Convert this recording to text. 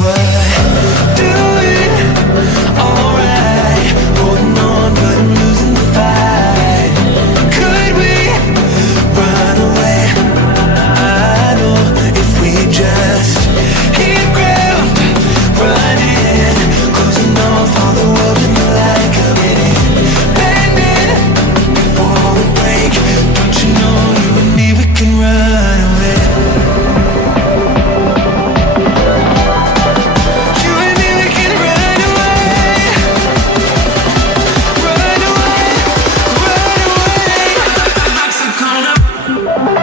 what? Doing alright, holding on but I'm losing the fight. Could we run away? I know if we just hit ground, running, closing off all the world in the light, committing, bending before we break. Don't you know you and me, we can run away. You and me, we can run away. Run away, run away. So come on.